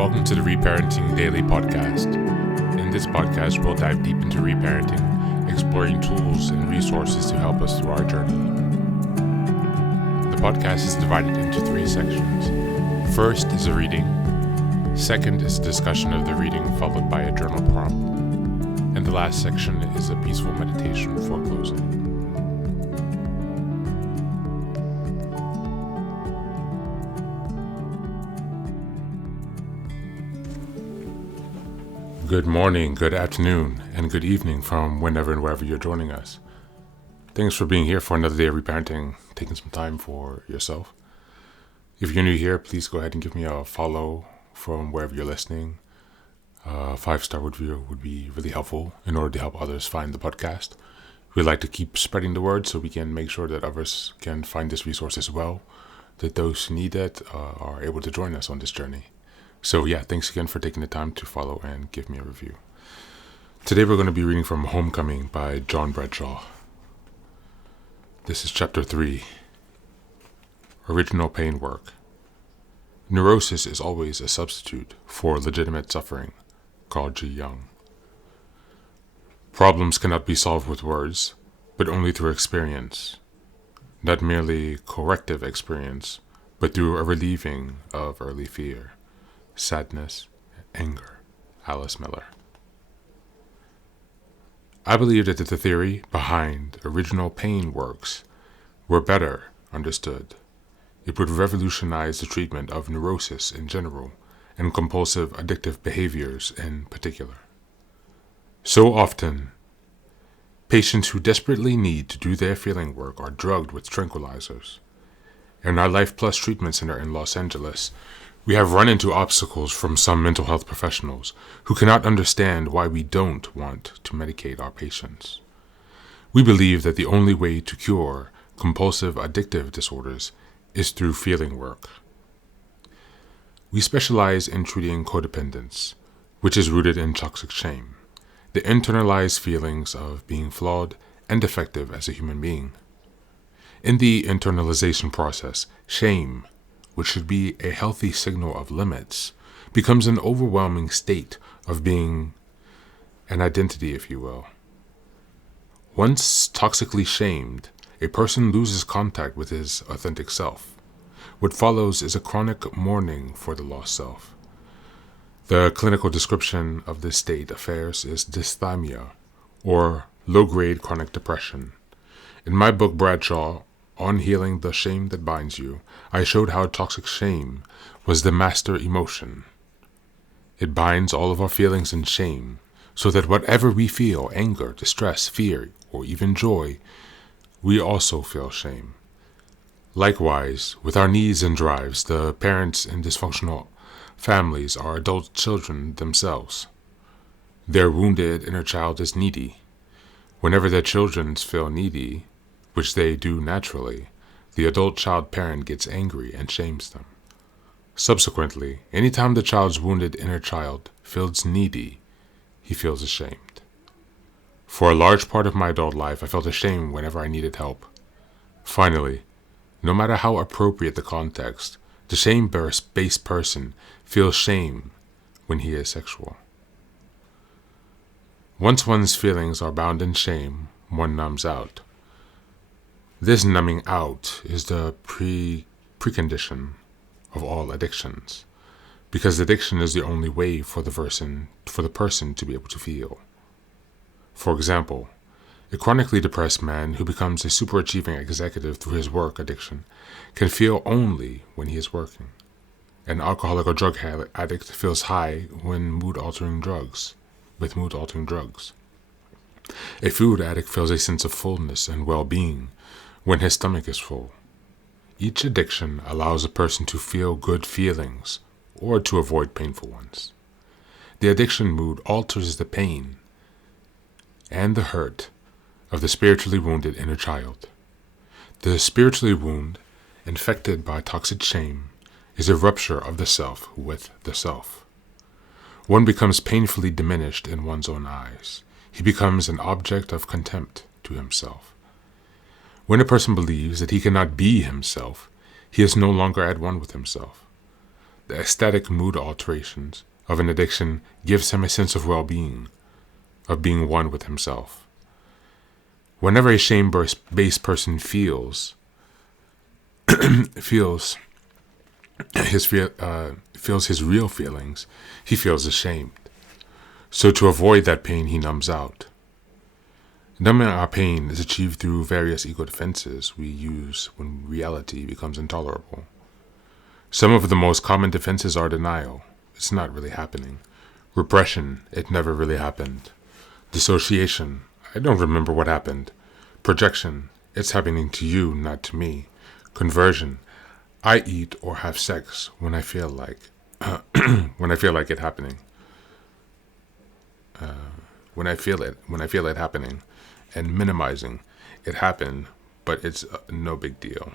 Welcome to the Reparenting Daily podcast. In this podcast, we'll dive deep into reparenting, exploring tools and resources to help us through our journey. The podcast is divided into 3 sections. First is a reading. Second is a discussion of the reading, followed by a journal prompt. And the last section is a peaceful meditation for closing. Good morning, good afternoon, and good evening from whenever and wherever you're joining us. Thanks for being here for another day of reparenting, taking some time for yourself. If you're new here, please go ahead and give me a follow from wherever you're listening. A 5-star review would be really helpful in order to help others find the podcast. We'd like to keep spreading the word so we can make sure that others can find this resource as well, that those who need it are able to join us on this journey. So thanks again for taking the time to follow and give me a review. Today we're going to be reading from Homecoming by John Bradshaw. This is chapter 3, Original Pain Work. Neurosis is always a substitute for legitimate suffering. Carl G. Jung. Problems cannot be solved with words, but only through experience. Not merely corrective experience, but through a relieving of early fear. Sadness, anger. Alice Miller. I believe that the theory behind original pain works were better understood. It would revolutionize the treatment of neurosis in general and compulsive addictive behaviors in particular. So often, patients who desperately need to do their feeling work are drugged with tranquilizers. In our Life Plus treatment center in Los Angeles, we have run into obstacles from some mental health professionals who cannot understand why we don't want to medicate our patients. We believe that the only way to cure compulsive addictive disorders is through feeling work. We specialize in treating codependence, which is rooted in toxic shame, the internalized feelings of being flawed and defective as a human being. In the internalization process, shame, which should be a healthy signal of limits, becomes an overwhelming state of being an identity, if you will. Once toxically shamed, a person loses contact with his authentic self. What follows is a chronic mourning for the lost self. The clinical description of this state of affairs is dysthymia, or low-grade chronic depression. In my book, Bradshaw, On Healing the Shame That Binds You, I showed how toxic shame was the master emotion. It binds all of our feelings in shame, so that whatever we feel, anger, distress, fear, or even joy, we also feel shame. Likewise, with our needs and drives, the parents in dysfunctional families are adult children themselves. Their wounded inner child is needy. Whenever their children feel needy, which they do naturally, the adult child parent gets angry and shames them. Subsequently, anytime the child's wounded inner child feels needy, he feels ashamed. For a large part of my adult life, I felt ashamed whenever I needed help. Finally, no matter how appropriate the context, the shame-based person feels shame when he is sexual. Once one's feelings are bound in shame, one numbs out. This numbing out is the precondition of all addictions, because addiction is the only way for the person to be able to feel. For example, a chronically depressed man who becomes a superachieving executive through his work addiction can feel only when he is working. An alcoholic or drug addict feels high with mood-altering drugs. A food addict feels a sense of fullness and well-being when his stomach is full. Each addiction allows a person to feel good feelings or to avoid painful ones. The addiction mood alters the pain and the hurt of the spiritually wounded inner child. The spiritually wounded, infected by toxic shame, is a rupture of the self with the self. One becomes painfully diminished in one's own eyes. He becomes an object of contempt to himself. When a person believes that he cannot be himself, he is no longer at one with himself. The ecstatic mood alterations of an addiction gives him a sense of well-being, of being one with himself. Whenever a shame-based person feels his real feelings, he feels ashamed. So to avoid that pain, he numbs out. Numbing our pain is achieved through various ego defenses we use when reality becomes intolerable. Some of the most common defenses are denial. It's not really happening. Repression. It never really happened. Dissociation. I don't remember what happened. Projection. It's happening to you, not to me. Conversion. I eat or have sex when I feel like it happening. When I feel it happening. And minimizing. It happened, but it's no big deal.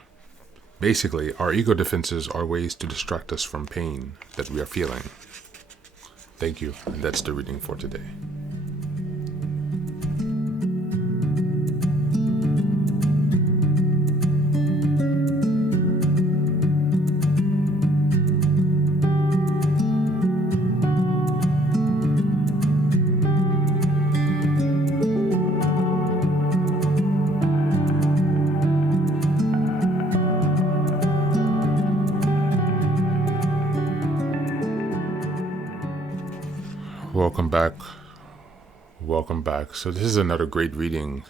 Basically, our ego defenses are ways to distract us from pain that we are feeling. Thank you, and that's the reading for today. Welcome back. So this is another great reading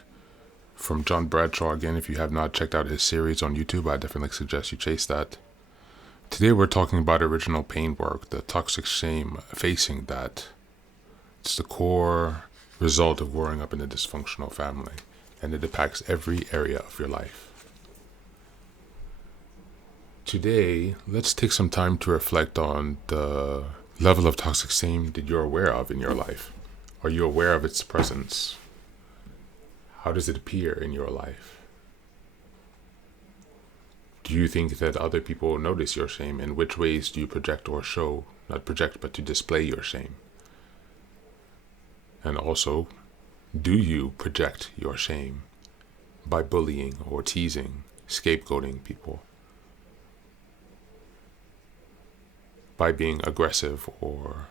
from John Bradshaw. Again, if you have not checked out his series on YouTube, I definitely suggest you chase that. Today we're talking about original pain work, the toxic shame, facing that. It's the core result of growing up in a dysfunctional family, and it impacts every area of your life. Today, let's take some time to reflect on the level of toxic shame that you're aware of in your life. Are you aware of its presence? How does it appear in your life? Do you think that other people notice your shame? In which ways do you project or show, not project, but to display your shame? And also, do you project your shame by bullying or teasing, scapegoating people? By being aggressive, or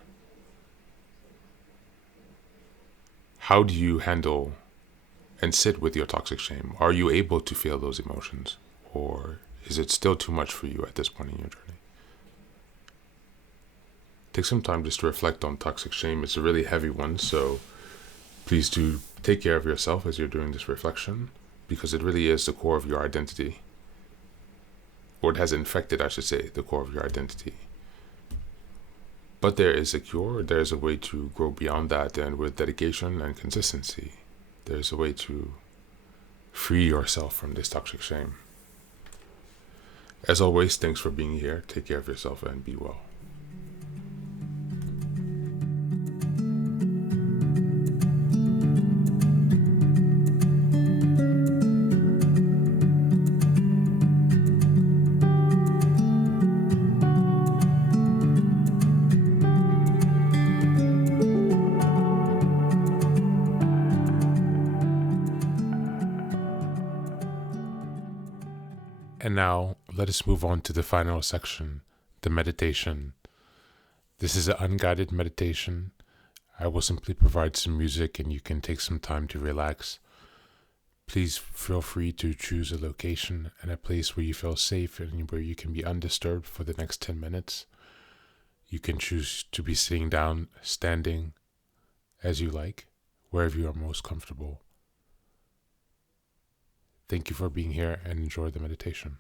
how do you handle and sit with your toxic shame? Are you able to feel those emotions, or is it still too much for you at this point in your journey? Take some time just to reflect on toxic shame. It's a really heavy one, so please do take care of yourself as you're doing this reflection, because it really is the core of your identity, or it has infected, I should say, the core of your identity. But there is a cure, there's a way to grow beyond that, and with dedication and consistency, there's a way to free yourself from this toxic shame. As always, thanks for being here. Take care of yourself and be well. And now, let us move on to the final section, the meditation. This is an unguided meditation. I will simply provide some music and you can take some time to relax. Please feel free to choose a location and a place where you feel safe and where you can be undisturbed for the next 10 minutes. You can choose to be sitting down, standing, as you like, wherever you are most comfortable. Thank you for being here and enjoy the meditation.